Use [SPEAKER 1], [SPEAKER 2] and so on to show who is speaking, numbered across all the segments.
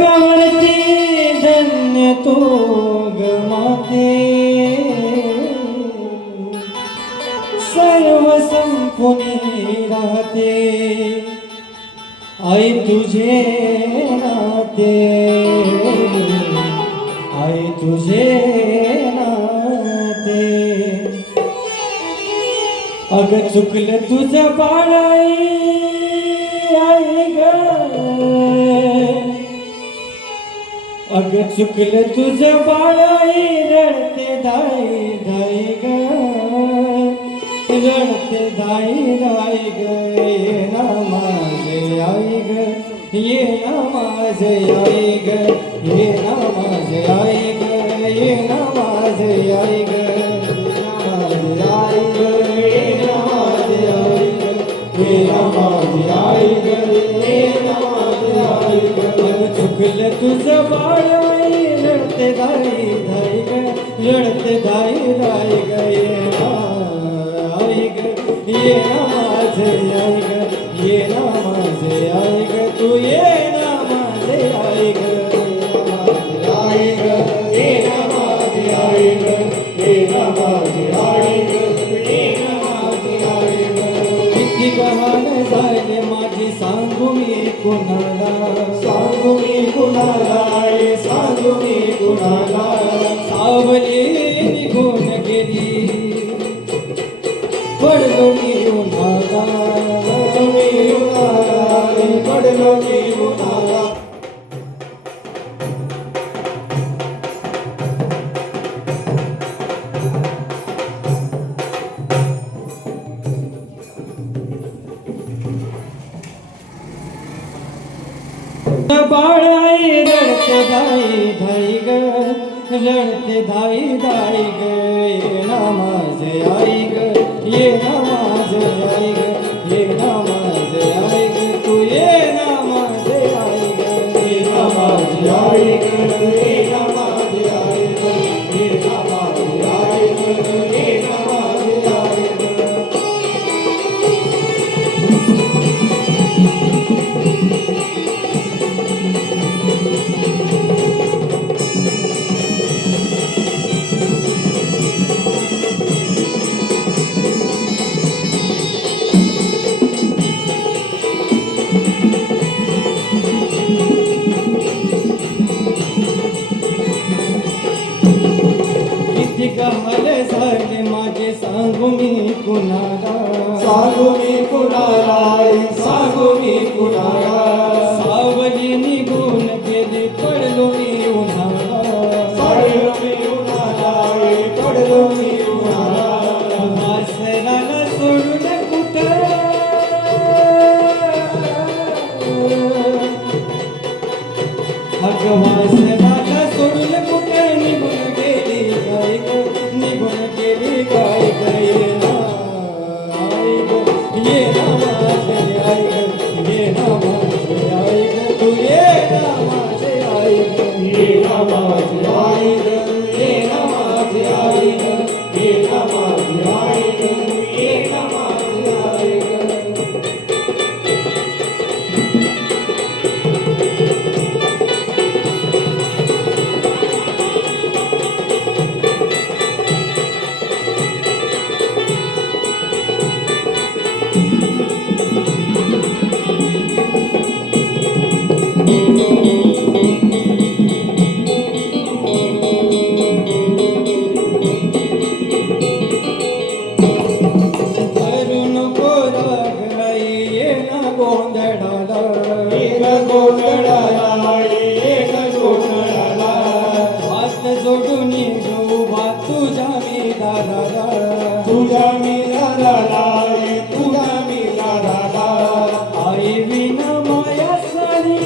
[SPEAKER 1] जगावरती धन्य तो गमाते सर्व संपुनी राहते आई तुझे नाते आई तुझे नाते अग चुकलं तुझं बाळाई अग चुकल तुझं बाळाई रडते दाई दाई ग. रडते दाई दाई ग. ये ना माझे आई ग. ये ना माझे आई तुझं बाळ आई रडते दाई दाई ग रडते गाई दाई ना आई ग ये ना माझे आई ग ये ना माझे आई ग तू ये ना माझे आई ग आई ग ये ना माझे आई ग ये ना माझे आई ग ये ना माझे आई ग किती गहाण झाले माझी सांगू मी कोणाला सांगू मी कुणाला ए, मी कुणाला सावली निघून गेली रडते दाई दाई ग ये ना माझे आई ग ये ना माझे आई ग ये ना माझे आई ग तू ये ना माझे आई ग ये ना माझे आई ग ना तुझ्या मी
[SPEAKER 2] दादाला तुझ्या मी दादाला
[SPEAKER 1] आई विना माया सारी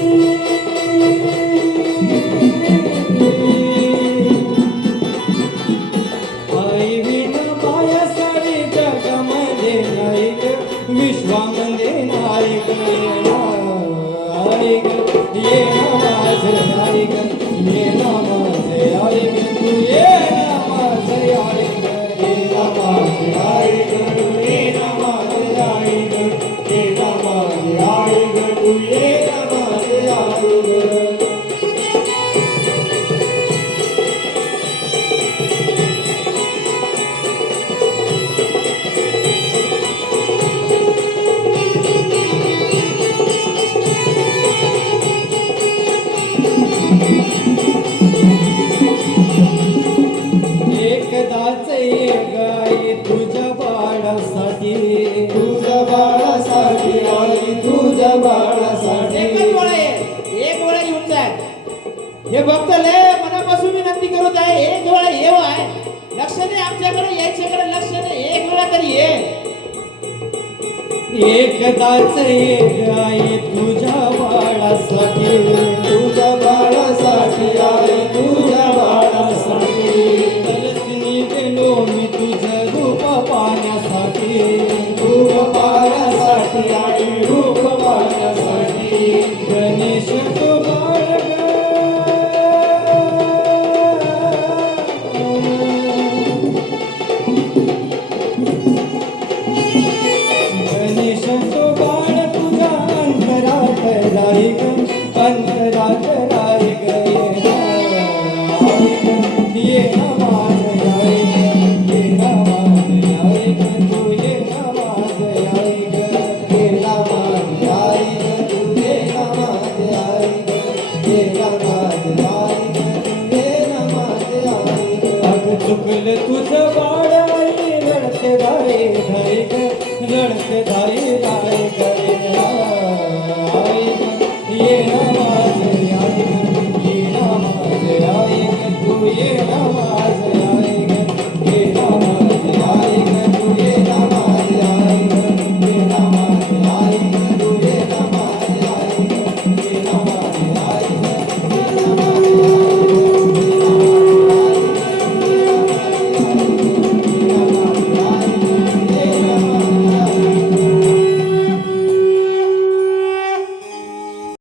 [SPEAKER 1] आई विना माया सारी जगामध्ये नाही ग विश्वामध्ये नाही ग ये ना आई ग ये ना माझे आई ग ये ना
[SPEAKER 3] भक्त लय मनापासून विनंती करत आहे एक वेळा येऊ आहे लक्ष नाही आमच्याकडे यायच्याकडे लक्ष नाही एक वेळा तरी ये.
[SPEAKER 1] एकदाच एक आई तुझ्या बाळासाठी.
[SPEAKER 2] तुझ्या बाळासाठी आई तुझ्या बाळासाठी.
[SPEAKER 1] दर्शनी गेलो मी तुझं रूप पाहण्यासाठी
[SPEAKER 2] रूप पाहण्यासाठी आई
[SPEAKER 1] तुझं बाळ आई रडते धारे धारे ग रडते